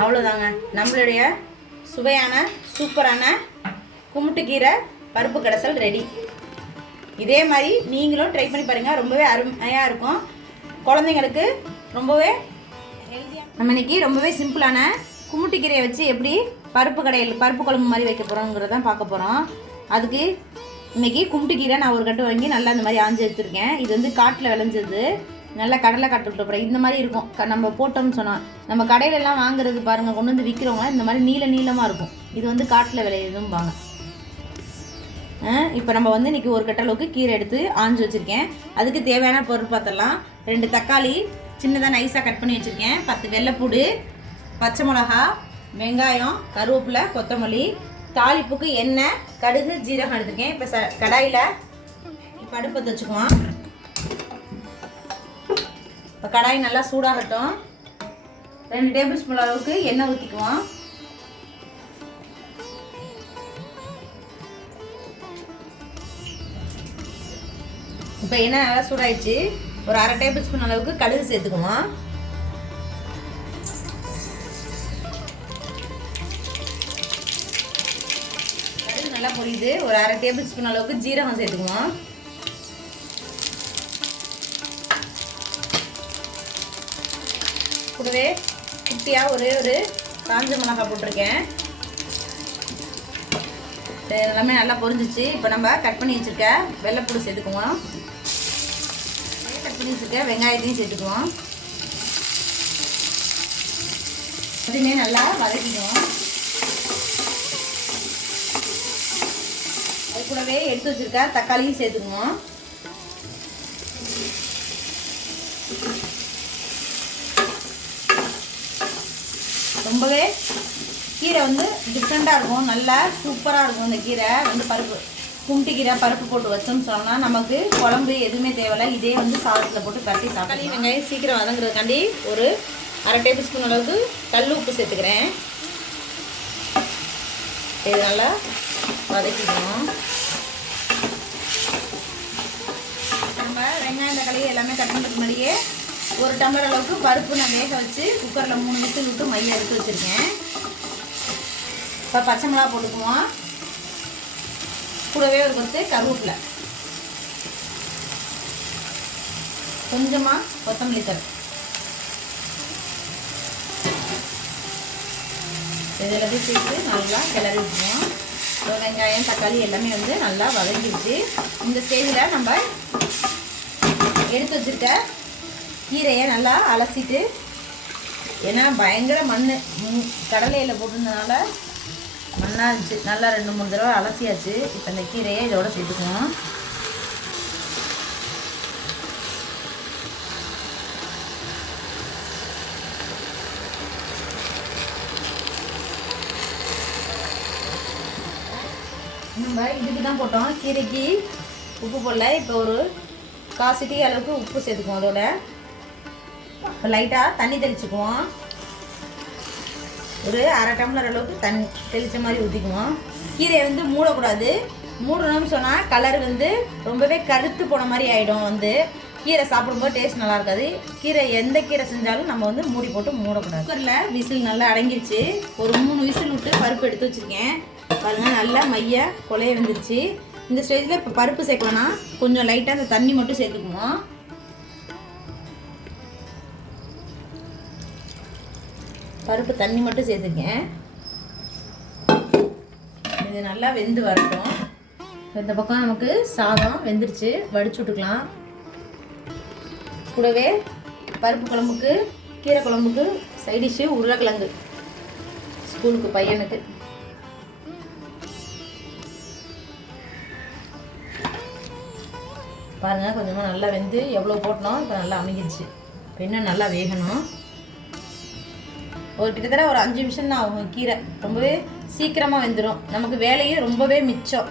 அவ்வளோதாங்க நம்மளுடைய சுவையான சூப்பரான குமுட்டுக்கீரை பருப்பு கடைசல் ரெடி. இதே மாதிரி நீங்களும் ட்ரை பண்ணி பாருங்கள் ரொம்பவே அருமையாக இருக்கும். குழந்தைங்களுக்கு ரொம்பவே ஹெல்த்தியாக நம்ம இன்னைக்கு ரொம்பவே சிம்பிளான குமுட்டுக்கீரையை வச்சு எப்படி பருப்பு கடையில் பருப்பு குழம்பு மாதிரி வைக்க போகிறோங்கிறத பார்க்க போகிறோம் அதுக்கு இன்னைக்கு குமுட்டுக்கீரை நான் ஒரு கட்டு வாங்கி நல்லா இந்த மாதிரி ஆஞ்சு வச்சுருக்கேன் இது வந்து காட்டில் விளைஞ்சது. நல்லா கடலை காட்டு அப்புறம் இந்த மாதிரி இருக்கும். க- நம்ம போட்டோம்னு சொன்னால் நம்ம கடையில எல்லாம் வாங்குறது பாருங்கள் கொண்டு வந்து விற்கிறவங்க இந்த மாதிரி நீல நீளமாக இருக்கும். இது வந்து காட்டில் விளையுதும்பாங்க இப்போ நம்ம வந்து இன்றைக்கி ஒரு கட்டளவுக்கு கீரை எடுத்து ஆஞ்சு வச்சுருக்கேன். அதுக்கு தேவையான பொருள் பார்த்தலாம் ரெண்டு தக்காளி சின்னதாக நைஸாக கட் பண்ணி வச்சுருக்கேன். பத்து வெள்ளைப்பூடு பச்சை மிளகா வெங்காயம் கருவேப்பிலை கொத்தமல்லி தாளிப்புக்கு எண்ணெய் கடுகு ஜீரகம் எடுத்துருக்கேன். இப்போ ச கடாயில் இப்போ அடுப்பை வச்சுக்குவோம் இப்போ கடாய் நல்லா சூடாகட்டும். ரெண்டு டேபிள் ஸ்பூன் அளவுக்கு எண்ணெய் ஊற்றிக்குவோம் இப்போ எண்ணெய் நல்லா சூடாயிடுச்சு. ஒரு அரை டேபிள் ஸ்பூன் அளவுக்கு கடுகு சேர்த்துக்குவோம். கடுகு நல்லா பொரியுது. ஒரு அரை டேபிள் ஸ்பூன் அளவுக்கு ஜீரகம் சேர்த்துக்குவோம். கூடவே குட்டியாக ஒரே ஒரு காஞ்ச மிளகாய் போட்டிருக்கேன். எல்லாமே நல்லா பொரிஞ்சிச்சு. இப்போ நம்ம கட் பண்ணி வச்சுருக்க வெள்ளைப்பூடு சேர்த்துக்குவோம். கட் பண்ணி வச்சுருக்க வெங்காயத்தையும் சேர்த்துக்குவோம். அதுவுமே நல்லா வதக்கிக்குவோம். அது கூடவே எடுத்து வச்சுருக்க தக்காளியும் சேர்த்துக்குவோம். ரொம்பவே கீரை வந்து டிஃப்ரெண்ட்டாக இருக்கும். நல்லா சூப்பராக இருக்கும் இந்த கீரை. வந்து பருப்பு கும்டி கீரை பருப்பு போட்டு வச்சோம்னு சொன்னால் நமக்கு குழம்பு எதுவுமே தேவையில்ல. இதே வந்து சாதத்தில் போட்டு கட்டி சாப்பிட்டாலும் வெங்காயம் சீக்கிரம் வதங்குறதுக்காண்டி ஒரு அரை டேபிள் ஸ்பூன் அளவுக்கு கல் உப்பு சேர்த்துக்கிறேன். இது நல்லா வதக்கிக்கணும். நம்ம வெங்காயம் தக்காளி எல்லாமே கட் பண்ணுறதுக்கு முன்னாடியே ஒரு டம்ளர் அளவுக்கு பருப்பு நான் வேக வச்சு குக்கரில் மூணு விசில் விட்டு மையம் எடுத்து வச்சுருக்கேன். இப்போ பச்சை மிளகா போட்டுக்குவோம். கூடவே ஒரு கொத்து கருவேப்பிலை. கொஞ்சமாக கொத்தமல்லி தரு இது எல்லாத்தையும் சேர்த்து நல்லா கிளறி விட்டுருவோம். வெங்காயம் தக்காளி எல்லாமே வந்து நல்லா வதங்கிடுச்சு. இந்த ஸ்டேஜில் நம்ம எடுத்து வச்சுருக்க கீரையை நல்லா அலசிட்டு ஏன்னா பயங்கர மண் கடலையில் போட்டிருந்தனால மண்ணாக இருந்துச்சு. நல்லா ரெண்டு மூணு தடவை அலசியாச்சு. இப்போ இந்த கீரையை இதோட சேர்த்துக்குவோம். நம்ம இதுக்கு தான் போட்டோம். கீரைக்கு உப்பு போடல. இப்போ ஒரு காசு டீ அளவுக்கு உப்பு சேர்த்துக்குவோம் அதோட. இப்போ லைட்டாக தண்ணி தெளிச்சுக்குவோம். ஒரு அரை டம்ளர் அளவுக்கு தண்ணி தெளித்த மாதிரி ஊற்றிக்குவோம் கீரையை வந்து மூடக்கூடாது. மூடணும்னு சொன்னால் கலர் வந்து ரொம்பவே கருத்து போன மாதிரி ஆகிடும் வந்து. கீரை சாப்பிடும்போது டேஸ்ட் நல்லா இருக்காது. கீரை எந்த கீரை செஞ்சாலும் நம்ம வந்து மூடி போட்டு மூடக்கூடாது. குக்கரில் விசில் நல்லா அடங்கிருச்சு. ஒரு மூணு விசில் விட்டு பருப்பு எடுத்து வச்சுருக்கேன். பாருங்கள் நல்லா மைய கொலைய வந்துருச்சு. இந்த ஸ்டேஜில் இப்போ பருப்பு சேர்க்கலன்னா கொஞ்சம் லைட்டாக அந்த தண்ணி மட்டும் சேர்த்துக்குவோம். பருப்பு தண்ணி மட்டும் சேர்த்துக்கேன் இது நல்லா வெந்து வரட்டும். இந்த பக்கம் நமக்கு சாதம் வெந்துருச்சு. வடிச்சு விட்டுக்கலாம். கூடவே பருப்பு குழம்புக்கு கீரை குழம்புக்கு சைடிஷ்ஷு உருளைக்கிழங்கு. ஸ்கூலுக்கு பையனுக்கு. பாருங்கள் கொஞ்சமாக நல்லா வெந்து எவ்வளோ போட்டோம் இப்போ நல்லா அமைஞ்சிருச்சு. இப்போ இன்னும் நல்லா வேகணும். ஒரு கிட்டத்தட்ட ஒரு அஞ்சு நிமிஷம் தான் ஆகும் கீரை. ரொம்பவே சீக்கிரமாக வெந்துடும் நமக்கு வேலையும் ரொம்பவே மிச்சம்.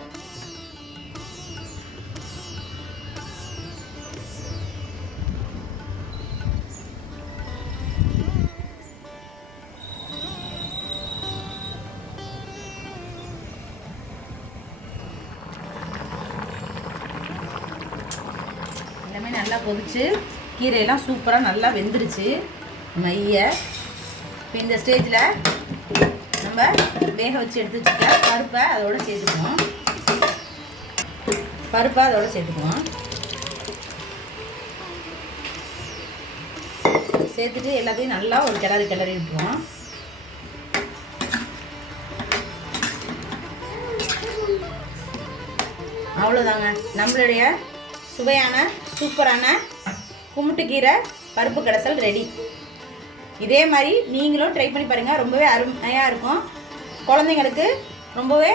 எல்லாமே நல்லா கொதிச்சு கீரையெல்லாம் சூப்பராக நல்லா வெந்துருச்சு. மைய இப்போ இந்த ஸ்டேஜில் நம்ம வேக வச்சு எடுத்து வச்சுக்க பருப்பை அதோட சேர்த்துக்குவோம். பருப்பை அதோட சேர்த்துக்குவோம். சேர்த்துட்டு எல்லாத்தையும் நல்லா ஒரு கிளறி கிளறி விட்டுருவோம். அவ்வளோதாங்க. நம்மளுடைய சுவையான சூப்பரான குமுட்டுக்கீரை பருப்பு கடைசல் ரெடி. இதே மாதிரி நீங்களும் ட்ரை பண்ணி பாருங்கள் ரொம்பவே அருமையாக இருக்கும். குழந்தைங்களுக்கு ரொம்பவே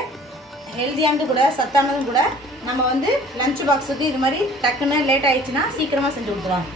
ஹெல்த்தியானது கூட சத்தானதும் கூட நம்ம வந்து லஞ்ச் பாக்ஸுக்கு இது மாதிரி டக்குன்னு லேட் ஆயிடுச்சுன்னா சீக்கிரமாக செஞ்சு கொடுத்துருவோம்